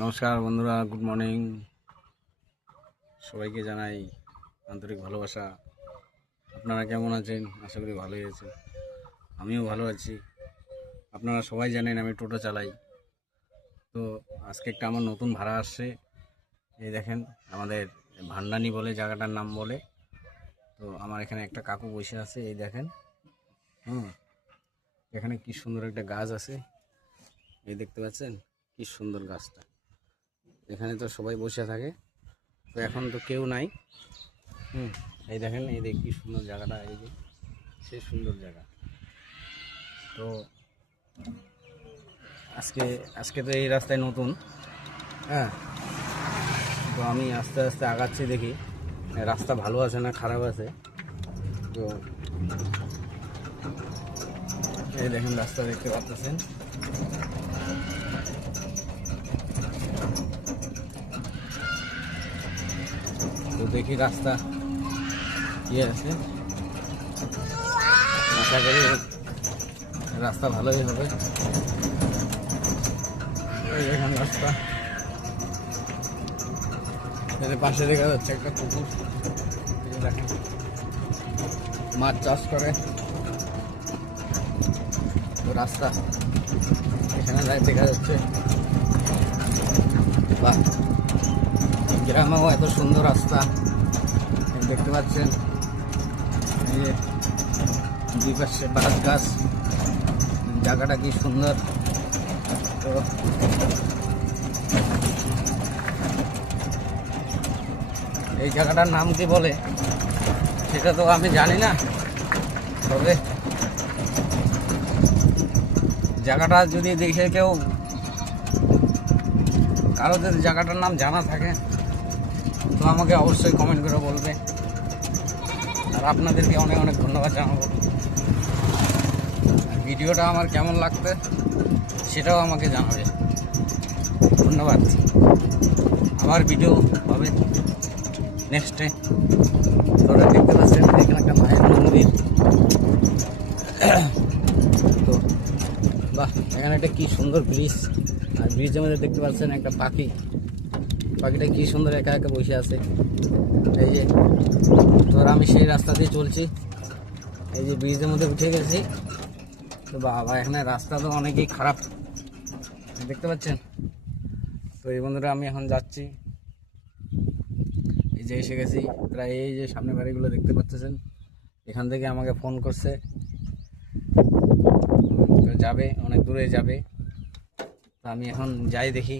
নমস্কার বন্ধুরা, good morning. সবাইকে জানাই আন্তরিক ভালোবাসা। আপনারা কেমন আছেন? আশা করি ভালোই আছেন। আমিও ভালো আছি। আপনারা সবাই জানেন আমি টোটো চালাই। তো আজকে একটা আমার নতুন ভাড়া আসছে। এই দেখেন, আমাদের ভান্ডানি বলে জায়গাটার নাম বলে। তো আমার এখানে একটা কাকু বসে আছে, এই দেখেন। এখানে কি সুন্দর একটা গাছ আছে, এই দেখতে পাচ্ছেন কি সুন্দর গাছটা। এখানে তো সবাই বসে থাকে, তো এখন তো কেউ নাই। এই দেখেন, এই দেখ কি সুন্দর জায়গাটা, এই যে সে সুন্দর জায়গা। তো আজকে আজকে তো এই রাস্তায় নতুন। হ্যাঁ, তো আমি আস্তে আস্তে আগাচ্ছি, দেখি রাস্তা ভালো আছে না খারাপ আছে। তো এই দেখেন রাস্তা দেখতে পাচ্ছেন। তো দেখি রাস্তা কি আছে, আশা করি রাস্তা ভালোই হবে। এই দেখেন রাস্তা, এর পাশে দেখা যাচ্ছে একটা পুকুর। দেখেন মাছ চাষ করে। তো রাস্তা এখানে দেখা যাচ্ছে। বাহ, গ্রামেও এত সুন্দর রাস্তা দেখতে পাচ্ছেন। এই যে দুই পাশে বাঁশ গাছ, জায়গাটা কি সুন্দর। তো এই জায়গাটার নাম কি বলে সেটা তো আমি জানি না, তবে জায়গাটা যদি দেখে কেউ কারোদের জায়গাটার নাম জানা থাকে তো আমাকে অবশ্যই কমেন্ট করে বলবে। আর আপনাদেরকে অনেক অনেক ধন্যবাদ জানাবো। ভিডিওটা আমার কেমন লাগবে সেটাও আমাকে জানাবে। ধন্যবাদ। আমার ভিডিও হবে নেক্সটে। তোরা দেখতে পাচ্ছেন এখানে একটা মায়ের মন্দির। তো বাহ, এখানে একটা কি সুন্দর ব্রিজ, আর ব্রিজের মধ্যে দেখতে পাচ্ছেন একটা পাখিটা কি সুন্দর একা একা বসে আছে। এই যে তোর আমি সেই রাস্তা দিয়ে চলছি, এই যে ব্রিজের মধ্যে উঠে গেছি। তো বাবা, এখানে রাস্তা তো অনেকই খারাপ দেখতে পাচ্ছেন। তো এই বন্ধুরা আমি এখন যাচ্ছি, এই যে এসে গেছি প্রায়। এই যে সামনে বাড়িগুলো দেখতে পাচ্ছেন, এখান থেকে আমাকে ফোন করছে, তো যাবে অনেক দূরে যাবে। তো আমি এখন যাই দেখি।